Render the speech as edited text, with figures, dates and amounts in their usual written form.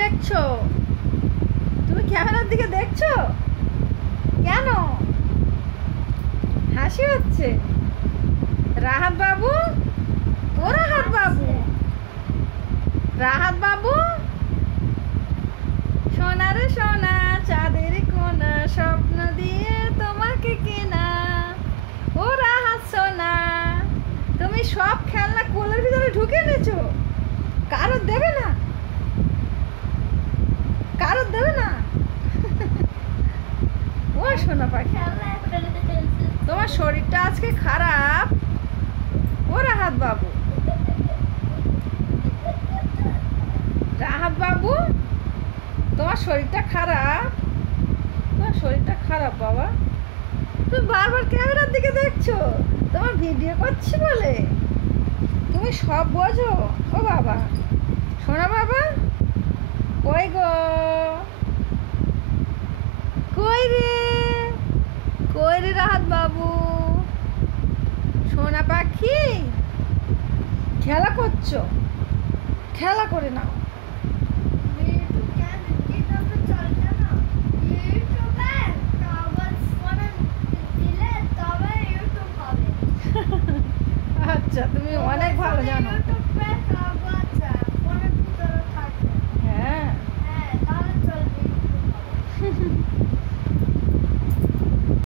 দেখছো? তুমি ক্যামেরার দিকে দেখছো কেন? হাসি হচ্ছে। রাহাত বাবু, ও রাহাত বাবু, রাহাত বাবু, সোনা রে সোনা, চাঁদের কোনা, স্বপ্ন দিয়ে তোমাকে কেনা। ও রাহাত সোনা, তুমি সব খেলনা কোলের ভিতরে ঢুকে এনেছো। কারোর দেবে না, কারোর দেবে না। ও সোনা পাখি, তোমার শরীরটা আজকে খারাপ। ও রাহাত বাবু, রাহাত বাবু, তোমার শরীরটা খারাপ, তোমার শরীরটা খারাপ বাবা। তুমি বারবার ক্যামেরার দিকে দেখছো, তোমার ভিডিও করছি বলে। তুমি সব বোঝো। ও বাবা, শোনা বাবা, কই গো, কই রে, কই রে রাহাত বাবু, সোনা পাখি, খেলা করছো, খেলা করে নাও। আচ্ছা, তুমি অনেক ভালো জানো।